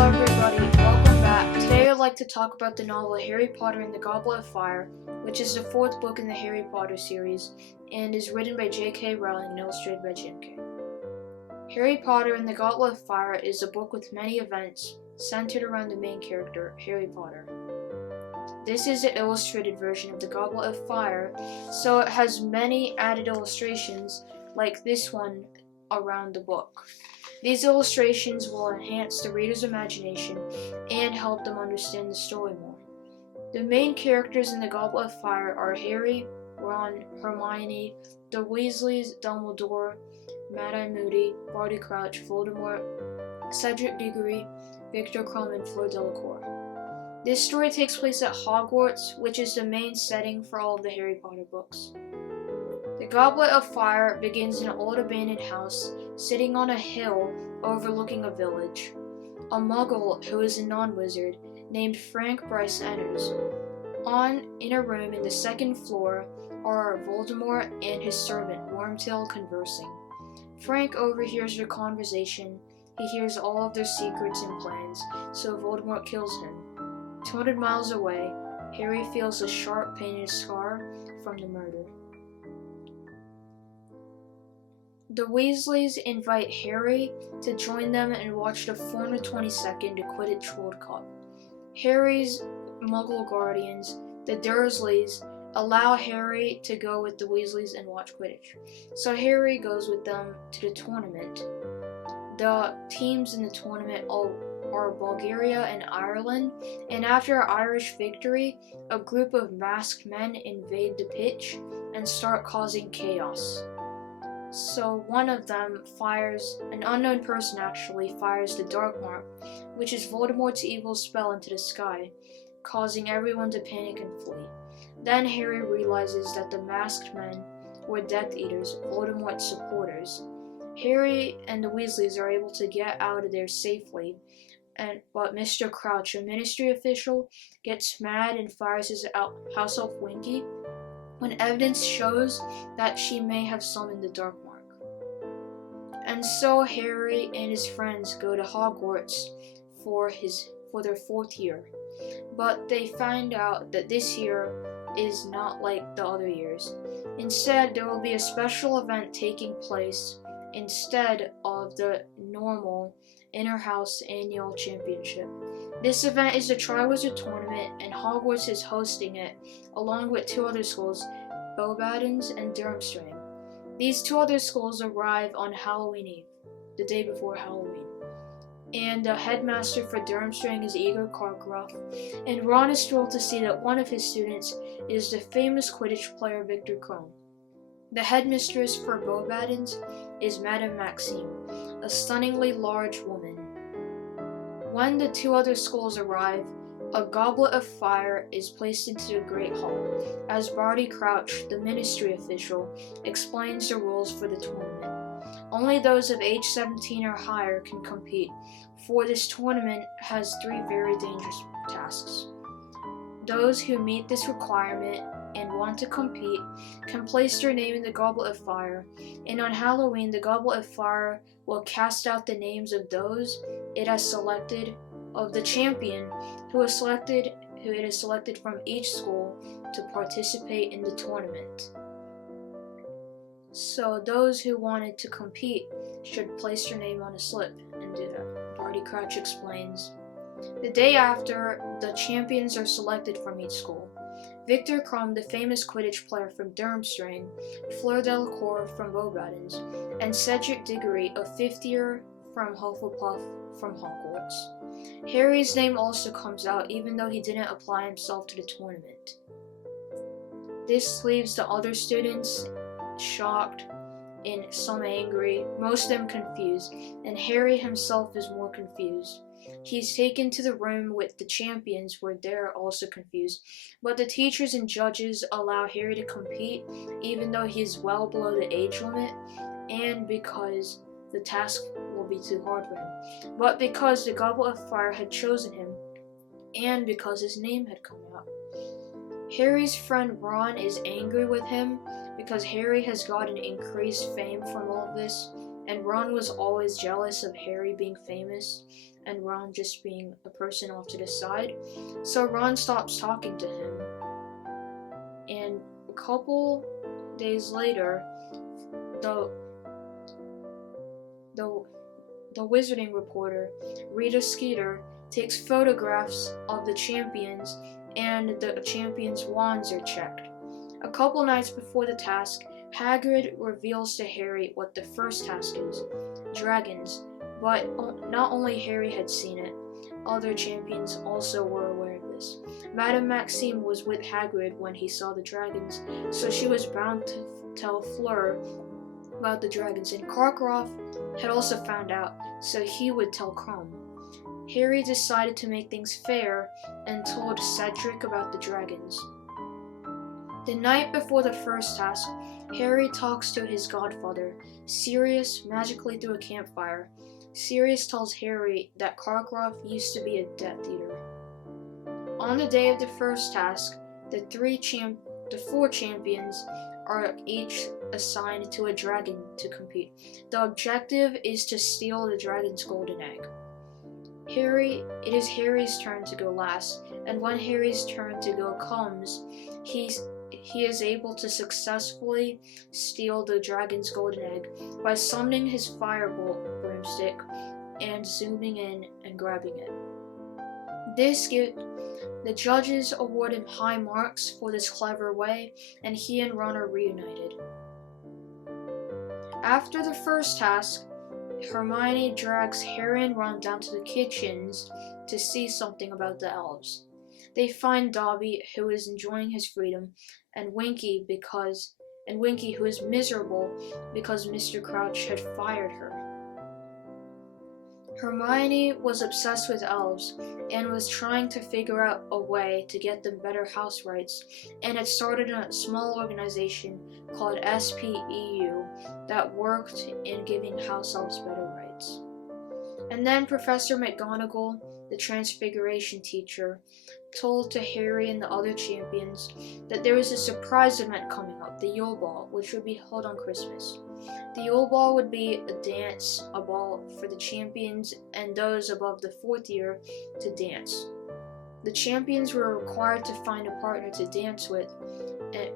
everybody, welcome back. Today I'd like to talk about the novel Harry Potter and the Goblet of Fire, which is the fourth book in the Harry Potter series, and is written by J.K. Rowling and illustrated by Jim Kay. Harry Potter and the Goblet of Fire is a book with many events centered around the main character, Harry Potter. This is the illustrated version of the Goblet of Fire, so it has many added illustrations like this one around the book. These illustrations will enhance the reader's imagination and help them understand the story more. The main characters in the Goblet of Fire are Harry, Ron, Hermione, the Weasleys, Dumbledore, Mad-Eye Moody, Barty Crouch, Voldemort, Cedric Diggory, Victor Crumb, and Fleur Delacour. This story takes place at Hogwarts, which is the main setting for all of the Harry Potter books. The Goblet of Fire begins in an old abandoned house sitting on a hill overlooking a village. A muggle who is a non-wizard named Frank Bryce enters. In a room in the second floor are Voldemort and his servant Wormtail conversing. Frank overhears their conversation. He hears all of their secrets and plans, so Voldemort kills him. 200 miles away, Harry feels a sharp painted scar from the murder. The Weasleys invite Harry to join them and watch the 422nd Quidditch World Cup. Harry's Muggle guardians, the Dursleys, allow Harry to go with the Weasleys and watch Quidditch. So Harry goes with them to the tournament. The teams in the tournament are Bulgaria and Ireland, and after an Irish victory, a group of masked men invade the pitch and start causing chaos. So one of them an unknown person fires the Dark Mark, which is Voldemort's evil spell, into the sky, causing everyone to panic and flee. Then Harry realizes that the masked men were Death Eaters, Voldemort's supporters. Harry and the Weasleys are able to get out of there safely, but Mr. Crouch, a ministry official, gets mad and fires his house elf Winky when evidence shows that she may have summoned the Dark Mark. And so Harry and his friends go to Hogwarts for their fourth year. But they find out that this year is not like the other years. Instead, there will be a special event taking place instead of the normal Inter-House Annual Championship. This event is the Triwizard Tournament, and Hogwarts is hosting it, along with two other schools, Beauxbatons and Durmstrang. These two other schools arrive on Halloween Eve, the day before Halloween. And the headmaster for Durmstrang is Igor Karkaroff, and Ron is thrilled to see that one of his students is the famous Quidditch player Victor Crumb. The headmistress for Beauxbatons is Madame Maxime, a stunningly large woman. When the two other schools arrive, a Goblet of Fire is placed into the Great Hall, as Barty Crouch, the ministry official, explains the rules for the tournament. Only those of age 17 or higher can compete, for this tournament has three very dangerous tasks. Those who meet this requirement and want to compete can place their name in the Goblet of Fire, and on Halloween the Goblet of Fire will cast out the names of those it has selected of the champion who it has selected from each school to participate in the tournament. So those who wanted to compete should place their name on a slip and do that. Barty Crouch explains. The day after, the champions are selected from each school. Victor Crumb, the famous Quidditch player from Durmstrang, Fleur Delacour from Beauxbatons, and Cedric Diggory, a fifth year from Hufflepuff from Hogwarts. Harry's name also comes out, even though he didn't apply himself to the tournament. This leaves the other students shocked and some angry, most of them confused, and Harry himself is more confused. He's taken to the room with the champions where they're also confused, but the teachers and judges allow Harry to compete even though he's well below the age limit, and because the task will be too hard for him. But because the Goblet of Fire had chosen him, and because his name had come out. Harry's friend Ron is angry with him because Harry has gotten increased fame from all of this, and Ron was always jealous of Harry being famous, and Ron just being a person off to the side. So Ron stops talking to him, and a couple days later, the wizarding reporter, Rita Skeeter, takes photographs of the champions, and the champions' wands are checked. A couple nights before the task, Hagrid reveals to Harry what the first task is, dragons, but not only Harry had seen it, other champions also were aware of this. Madame Maxime was with Hagrid when he saw the dragons, so she was bound to tell Fleur about the dragons, and Karkaroff had also found out, so he would tell Krum. Harry decided to make things fair and told Cedric about the dragons. The night before the first task, Harry talks to his godfather, Sirius, magically through a campfire. Sirius tells Harry that Karkaroff used to be a Death Eater. On the day of the first task, the four champions are each assigned to a dragon to compete. The objective is to steal the dragon's golden egg. It is Harry's turn to go last, and when Harry's turn to go comes, he is able to successfully steal the dragon's golden egg by summoning his firebolt broomstick and zooming in and grabbing it. The judges award him high marks for this clever way, and he and Ron are reunited. After the first task, Hermione drags Harry and Ron down to the kitchens to see something about the elves. They find Dobby, who is enjoying his freedom, and Winky, who is miserable because Mr. Crouch had fired her. Hermione was obsessed with elves and was trying to figure out a way to get them better house rights, and had started a small organization called SPEU that worked in giving house elves better rights. And then Professor McGonagall, the Transfiguration teacher, told to Harry and the other champions that there was a surprise event coming up, the Yule Ball, which would be held on Christmas. The Yule Ball would be a ball for the champions and those above the 4th year to dance. The champions were required to find a partner to dance with, and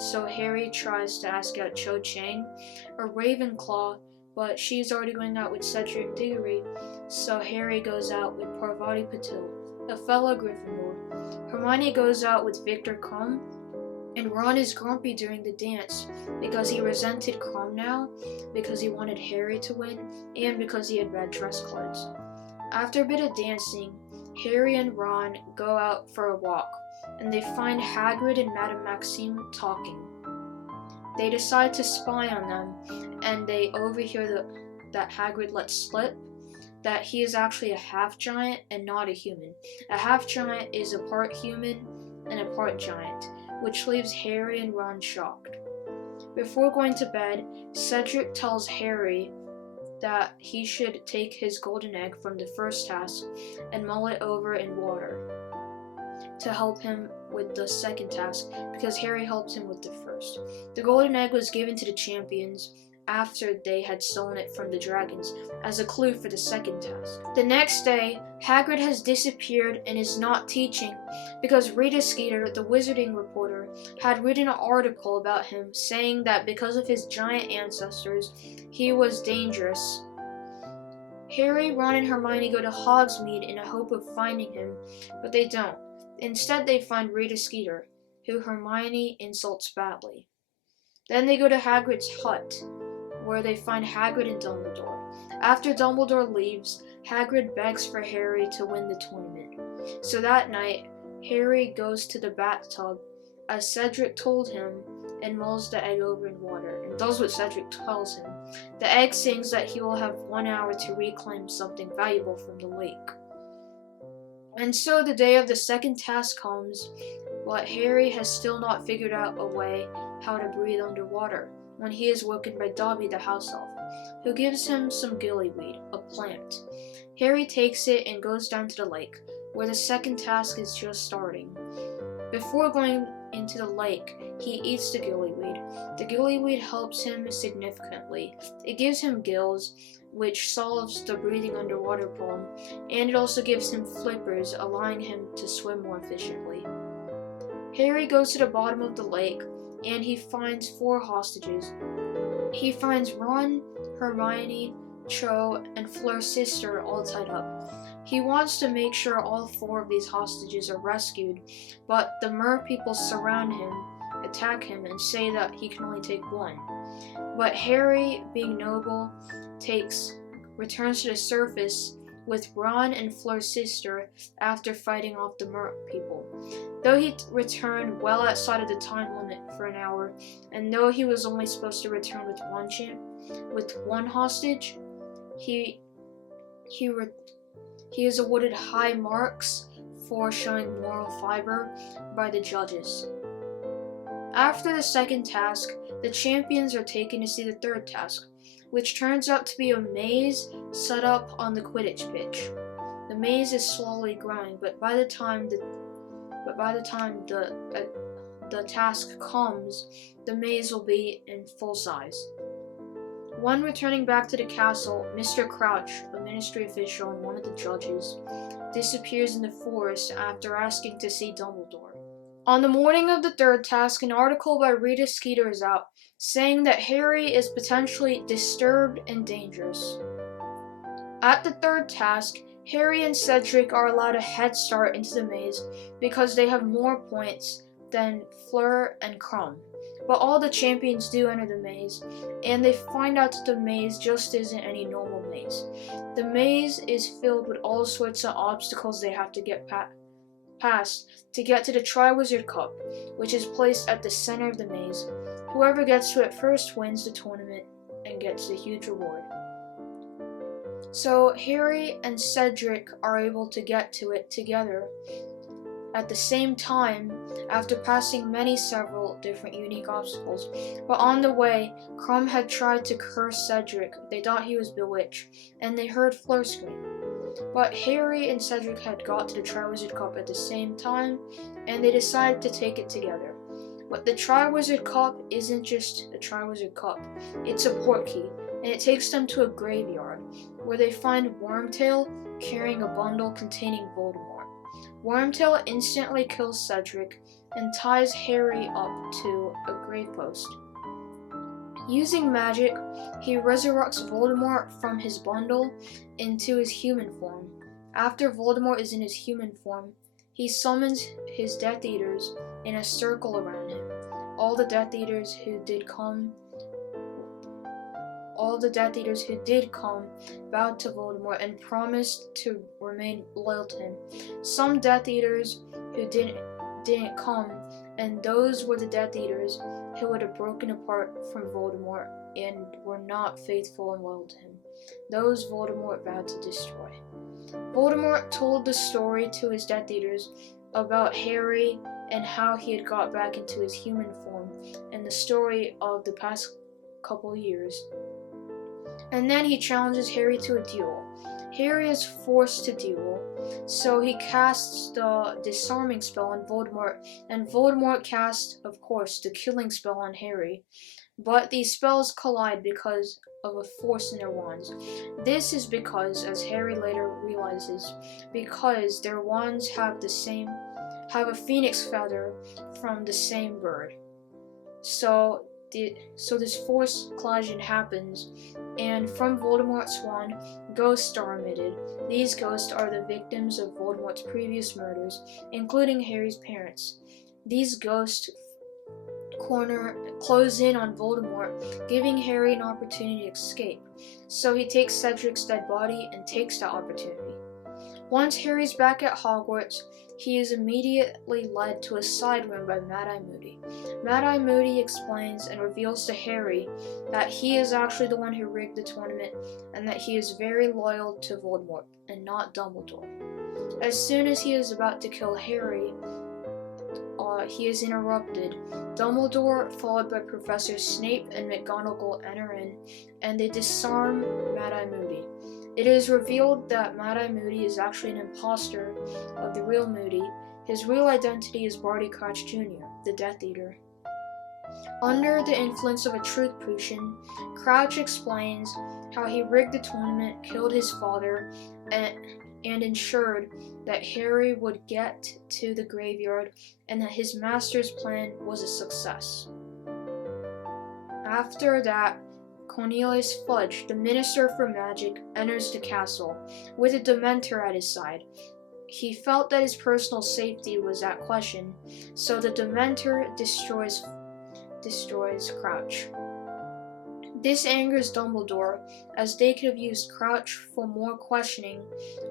so Harry tries to ask out Cho Chang, a Ravenclaw, but she's already going out with Cedric Diggory, so Harry goes out with Parvati Patil, a fellow Gryffindor. Hermione goes out with Victor Krum, and Ron is grumpy during the dance because he resented Krum now, because he wanted Harry to win, and because he had bad dress clothes. After a bit of dancing, Harry and Ron go out for a walk, and they find Hagrid and Madame Maxime talking. They decide to spy on them, and they overhear that Hagrid lets slip that he is actually a half-giant and not a human. A half-giant is a part human and a part giant, which leaves Harry and Ron shocked. Before going to bed, Cedric tells Harry that he should take his golden egg from the first task and mull it over in water to help him with the second task, because Harry helped him with the first. The golden egg was given to the champions after they had stolen it from the dragons as a clue for the second task. The next day, Hagrid has disappeared and is not teaching because Rita Skeeter, the wizarding reporter, had written an article about him saying that because of his giant ancestors, he was dangerous. Harry, Ron, and Hermione go to Hogsmeade in a hope of finding him, but they don't. Instead, they find Rita Skeeter, who Hermione insults badly. Then they go to Hagrid's hut, where they find Hagrid and Dumbledore. After Dumbledore leaves, Hagrid begs for Harry to win the tournament. So that night, Harry goes to the bathtub, as Cedric told him, and mulls the egg over in water, and does what Cedric tells him. The egg sings that he will have 1 hour to reclaim something valuable from the lake. And so the day of the second task comes, but Harry has still not figured out a way how to breathe underwater, when he is woken by Dobby the house elf, who gives him some gillyweed, a plant. Harry takes it and goes down to the lake, where the second task is just starting. Before going into the lake, he eats the gillyweed. The gillyweed helps him significantly. It gives him gills, which solves the breathing underwater problem, and it also gives him flippers, allowing him to swim more efficiently. Harry goes to the bottom of the lake, and he finds 4 hostages. He finds Ron, Hermione, Cho, and Fleur's sister all tied up. He wants to make sure all 4 of these hostages are rescued, but the mer people surround him, attack him, and say that he can only take 1. But Harry, being noble, returns to the surface with Ron and Fleur's sister after fighting off the mer people. Though he returned well outside of the time limit for an hour, and though he was only supposed to return with one hostage, he is awarded high marks for showing moral fiber by the judges. After the second task, the champions are taken to see the third task, which turns out to be a maze set up on the Quidditch pitch. The maze is slowly growing, but by the time the task comes, the maze will be in full size. When returning back to the castle, Mr. Crouch, a ministry official and one of the judges, disappears in the forest after asking to see Dumbledore. On the morning of the third task, an article by Rita Skeeter is out, saying that Harry is potentially disturbed and dangerous. At the third task, Harry and Cedric are allowed a head start into the maze because they have more points than Fleur and Crumb. But all the champions do enter the maze, and they find out that the maze just isn't any normal maze. The maze is filled with all sorts of obstacles they have to get past to get to the Triwizard Cup, which is placed at the center of the maze. Whoever gets to it first wins the tournament and gets the huge reward. So Harry and Cedric are able to get to it together at the same time after passing several different unique obstacles. But on the way, Crumb had tried to curse Cedric. They thought he was bewitched, and they heard Fleur scream. But Harry and Cedric had got to the Triwizard Cup at the same time, and they decided to take it together. But the Triwizard Cup isn't just a Triwizard Cup, it's a portkey, and it takes them to a graveyard, where they find Wormtail carrying a bundle containing Voldemort. Wormtail instantly kills Cedric and ties Harry up to a gravepost. Using magic, he resurrects Voldemort from his bundle into his human form. After Voldemort is in his human form, he summons his Death Eaters in a circle around him. All the Death Eaters who did come vowed to Voldemort and promised to remain loyal to him. Some Death Eaters who didn't come, and those were the Death Eaters who would have broken apart from Voldemort and were not faithful and loyal to him. Those Voldemort vowed to destroy. Voldemort told the story to his Death Eaters about Harry and how he had got back into his human form, and the story of the past couple years. And then he challenges Harry to a duel. Harry is forced to duel, so he casts the disarming spell on Voldemort, and Voldemort casts, of course, the killing spell on Harry. But these spells collide because of a force in their wands. This is because, as Harry later realizes, because their wands have a phoenix feather from the same bird. So this force collision happens, and from Voldemort's wand, ghosts are emitted. These ghosts are the victims of Voldemort's previous murders, including Harry's parents. These ghosts close in on Voldemort, giving Harry an opportunity to escape. So he takes Cedric's dead body and takes that opportunity. Once Harry's back at Hogwarts, he is immediately led to a side room by Mad-Eye Moody. Mad-Eye Moody explains and reveals to Harry that he is actually the one who rigged the tournament and that he is very loyal to Voldemort and not Dumbledore. As soon as he is about to kill Harry, he is interrupted. Dumbledore, followed by Professor Snape and McGonagall, enter in, and they disarm Mad-Eye Moody. It is revealed that Mad-Eye Moody is actually an imposter of the real Moody. His real identity is Barty Crouch Jr., the Death Eater. Under the influence of a truth potion, Crouch explains how he rigged the tournament, killed his father, and ensured that Harry would get to the graveyard and that his master's plan was a success. After that, Cornelius Fudge, the Minister for Magic, enters the castle with a Dementor at his side. He felt that his personal safety was at question, so the Dementor destroys Crouch. This angers Dumbledore, as they could have used Crouch for more questioning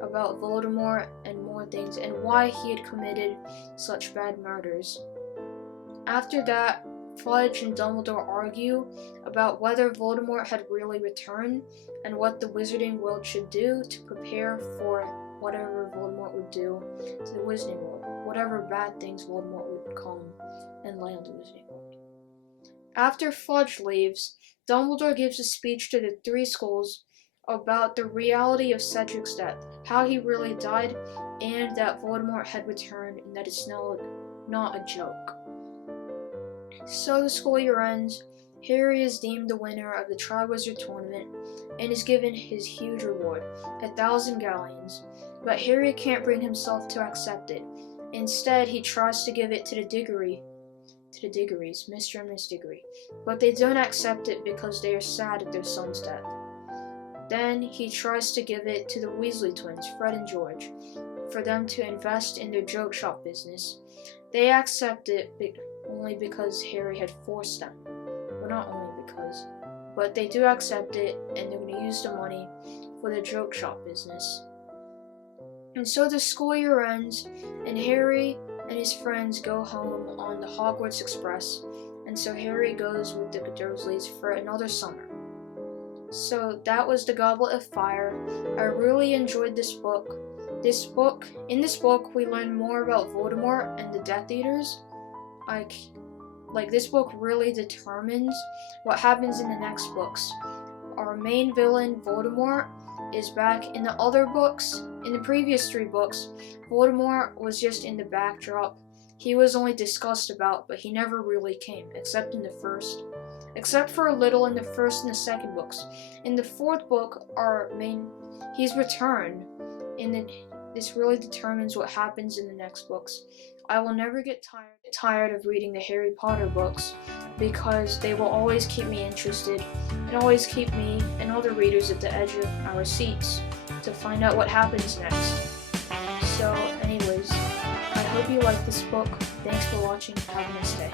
about Voldemort and more things, and why he had committed such bad murders. After that, Fudge and Dumbledore argue about whether Voldemort had really returned and what the Wizarding World should do to prepare for whatever Voldemort would do to the Wizarding World, whatever bad things Voldemort would come and lay on the Wizarding World. After Fudge leaves, Dumbledore gives a speech to the three schools about the reality of Cedric's death, how he really died, and that Voldemort had returned and that it's now not a joke. So the school year ends. Harry is deemed the winner of the Triwizard Tournament and is given his huge reward, 1,000 galleons. But Harry can't bring himself to accept it. Instead, he tries to give it to the Diggories, Mr. and Miss Diggory, but they don't accept it because they are sad at their son's death. Then he tries to give it to the Weasley twins, Fred and George, for them to invest in their joke shop business. They accept it only because Harry had forced them. Well, not only because, but they do accept it, and they're going to use the money for the joke shop business. And so the school year ends, and Harry and his friends go home on the Hogwarts Express, and so Harry goes with the Dursleys for another summer. So that was the Goblet of Fire. I really enjoyed this book. In this book, we learn more about Voldemort and the Death Eaters. This book really determines what happens in the next books. Our main villain, Voldemort, is back in the other books. In the previous 3 books, Voldemort was just in the backdrop. He was only discussed about, but he never really came, except for a little in the first and the second books. In the 4th book, he's returned, and this really determines what happens in the next books. I will never get tired of reading the Harry Potter books because they will always keep me interested and always keep me and other readers at the edge of our seats to find out what happens next. So anyways, I hope you like this book. Thanks for watching. Have a nice day.